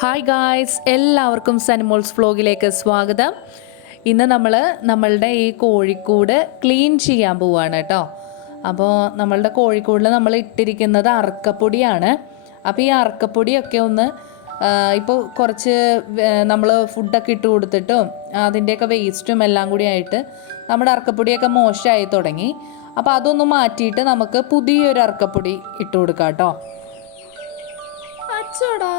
Hi guys, എല്ലാവർക്കും സനിമോൾസ് വ്ലോഗിലേക്ക് സ്വാഗതം. ഇന്ന് നമ്മളുടെ ഈ കോഴിക്കൂട് ക്ലീൻ ചെയ്യാൻ പോവുകയാണ് കേട്ടോ. അപ്പോൾ നമ്മളുടെ കോഴിക്കൂടിൽ നമ്മൾ ഇട്ടിരിക്കുന്നത് അറക്കപ്പൊടിയാണ്. അപ്പോൾ ഈ അറക്കപ്പൊടിയൊക്കെ ഒന്ന് ഇപ്പോൾ കുറച്ച് നമ്മൾ ഫുഡൊക്കെ ഇട്ട് കൊടുത്തിട്ടും അതിൻ്റെയൊക്കെ വേസ്റ്റും എല്ലാം കൂടി ആയിട്ട് നമ്മുടെ അറക്കപ്പൊടിയൊക്കെ മോശമായി തുടങ്ങി. അപ്പോൾ അതൊന്ന് മാറ്റിയിട്ട് നമുക്ക് പുതിയൊരു അറക്കപ്പൊടി ഇട്ട് കൊടുക്കാം കേട്ടോ. അച്ചോടാ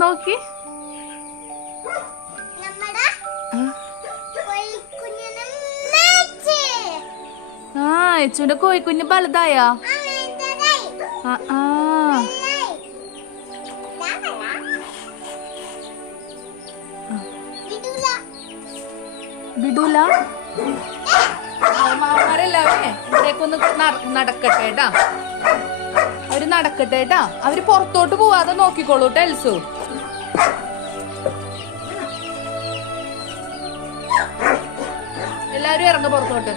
നോക്കി എച്ചുന്റെ കോഴിക്കുഞ്ഞ് വലുതായോ? വിടൂല. മാമാരെല്ലാവേ ഇവിടേക്കൊന്ന് നടക്കട്ടെ കേട്ടാ. അവര് നടക്കട്ടെ കേട്ടാ. അവര് പുറത്തോട്ട് പോവാതെ നോക്കിക്കോളൂ ടെൽസു. എല്ലാരും ഇറങ്ങ പുറത്തോട്ട്.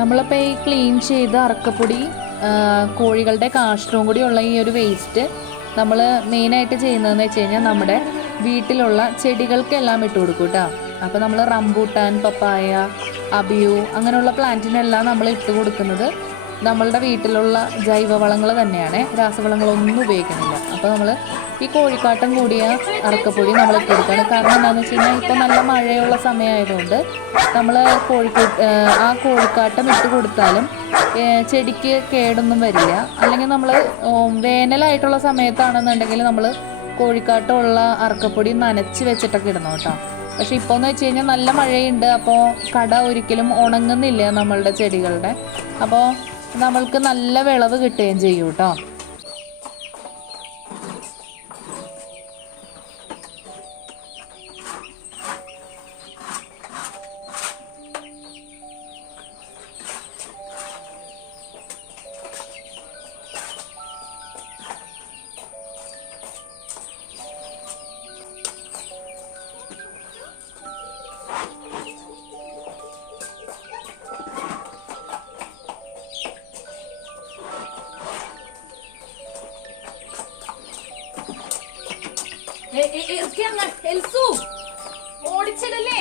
നമ്മളിപ്പോ ഈ ക്ലീൻ ചെയ്ത അറക്കപ്പൊടി കോഴികളുടെ കാഷ്ടവും കൂടി ഉള്ള ഈ ഒരു വേസ്റ്റ് നമ്മൾ മെയിനായിട്ട് ചെയ്യുന്നതെന്ന് വെച്ച് കഴിഞ്ഞാൽ നമ്മുടെ വീട്ടിലുള്ള ചെടികൾക്കെല്ലാം ഇട്ട് കൊടുക്കും കേട്ടോ. അപ്പോൾ നമ്മൾ റംബൂട്ടാൻ, പപ്പായ, അബിയു അങ്ങനെയുള്ള പ്ലാന്റിനെല്ലാം നമ്മൾ ഇട്ട് കൊടുക്കുന്നത് നമ്മളുടെ വീട്ടിലുള്ള ജൈവവളങ്ങൾ തന്നെയാണ്, രാസവളങ്ങളൊന്നും ഉപയോഗിക്കുന്നില്ല. അപ്പോൾ നമ്മൾ ഈ കോഴിക്കാട്ടം കൂടിയ അറക്കപ്പൊടി നമ്മൾ ഇട്ട് കൊടുക്കുകയാണ്. കാരണം എന്താണെന്ന് വെച്ച് കഴിഞ്ഞാൽ ഇപ്പോൾ നല്ല മഴയുള്ള സമയമായതുകൊണ്ട് നമ്മൾ ആ കോഴിക്കാട്ടം ഇട്ട് കൊടുത്താലും ചെടിക്ക് കേടൊന്നും വരില്ല. അല്ലെങ്കിൽ നമ്മൾ വേനലായിട്ടുള്ള സമയത്താണെന്നുണ്ടെങ്കിൽ നമ്മൾ കോഴിക്കാട്ടമുള്ള അറക്കപ്പൊടി നനച്ച് വെച്ചിട്ടൊക്കെ ഇടണം കേട്ടോ. പക്ഷെ ഇപ്പോൾ എന്ന് വെച്ച് കഴിഞ്ഞാൽ നല്ല മഴയുണ്ട്. അപ്പോൾ കട ഒരിക്കലും ഉണങ്ങുന്നില്ല നമ്മളുടെ ചെടികളുടെ. അപ്പോൾ നമ്മൾക്ക് നല്ല വിളവ് കിട്ടുകയും ചെയ്യും കേട്ടോ. ഓടിച്ചിടല്ലേ.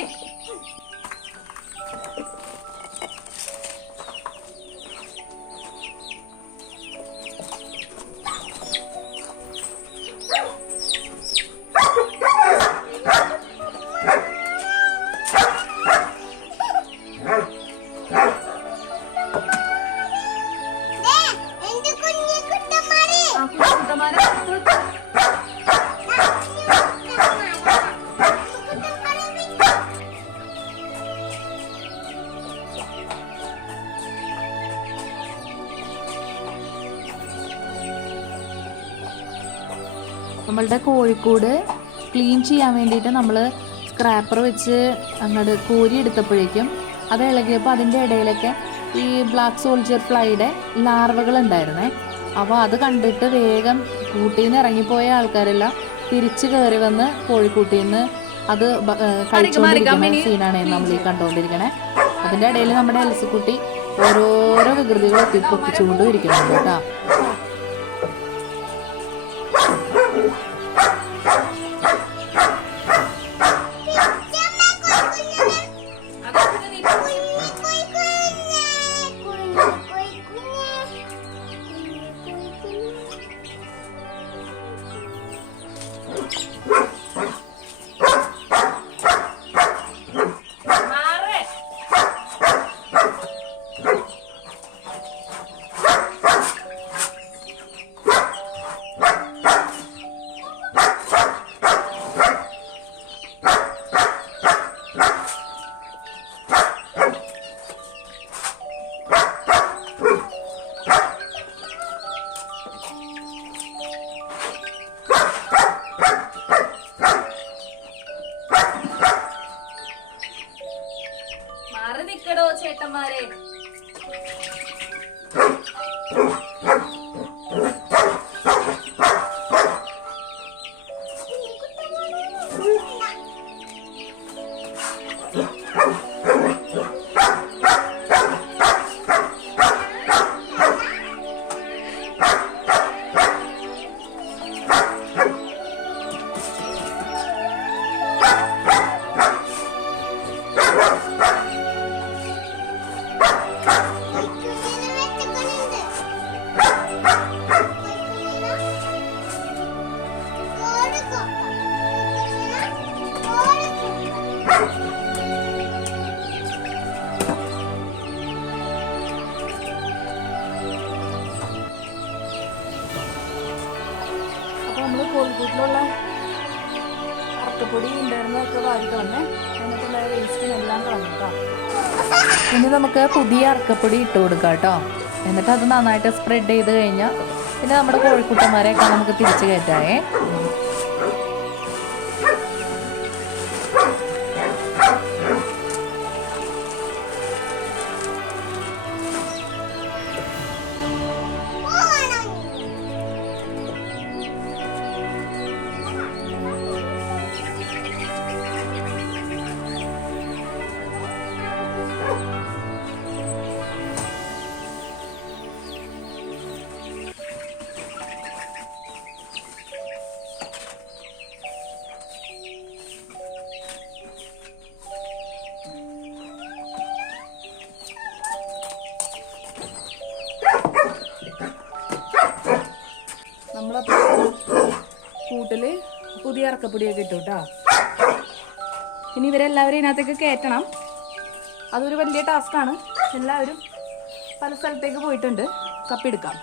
നമ്മളുടെ കോഴിക്കൂട് ക്ലീൻ ചെയ്യാൻ വേണ്ടിയിട്ട് നമ്മൾ സ്ക്രാപ്പർ വെച്ച് അങ്ങോട്ട് കോരി എടുത്തപ്പോഴേക്കും അത് ഇളകിയപ്പോൾ അതിൻ്റെ ഇടയിലൊക്കെ ഈ ബ്ലാക്ക് സോൾജർ ഫ്ലൈയുടെ ലാർവകൾ ഉണ്ടായിരുന്നേ. അപ്പോൾ അത് കണ്ടിട്ട് വേഗം കൂട്ടിൽ നിന്ന് ഇറങ്ങിപ്പോയ ആൾക്കാരെല്ലാം തിരിച്ച് കയറി വന്ന് കോഴിക്കൂട്ടിൽ നിന്ന് അത് കഴിച്ചുകൊണ്ടിരിക്കുന്ന സീനാണ് നമ്മൾ ഈ കണ്ടുകൊണ്ടിരിക്കണേ. അതിൻ്റെ ഇടയിൽ നമ്മുടെ എൽസിക്കുട്ടി ഓരോരോ വികൃതികൾ ഒപ്പിച്ചുകൊണ്ടും ഇരിക്കുന്നുണ്ട് കേട്ടോ. നിക്കടോ ചേട്ടന്മാരെ. നമ്മൾ കോഴിക്കൂട്ടിലുള്ള അറക്കപ്പൊടി ഉണ്ടായിരുന്നതൊക്കെ വാരി കളഞ്ഞ് എന്നിട്ടുള്ള വേസ്റ്റിനെല്ലാം കളഞ്ഞു കേട്ടോ. ഇനി നമുക്ക് പുതിയ അറക്കപ്പൊടി ഇട്ട് കൊടുക്കാം കേട്ടോ. എന്നിട്ട് അത് നന്നായിട്ട് സ്പ്രെഡ് ചെയ്ത് കഴിഞ്ഞാൽ പിന്നെ നമ്മുടെ കോഴിക്കുട്ടന്മാരെയൊക്കെ നമുക്ക് തിരിച്ച് കയറ്റാവേ. നമ്മളപ്പോൾ കൂട്ടിൽ പുതിയ അറക്കപ്പൊടിയൊക്കെ ഇട്ടു കേട്ടോ. ഇനി ഇവരെല്ലാവരും ഇതിനകത്തേക്ക് കയറ്റണം. അതൊരു വലിയ ടാസ്ക്കാണ്. എല്ലാവരും പല സ്ഥലത്തേക്ക് പോയിട്ടുണ്ട്. കപ്പെടുക്കാം.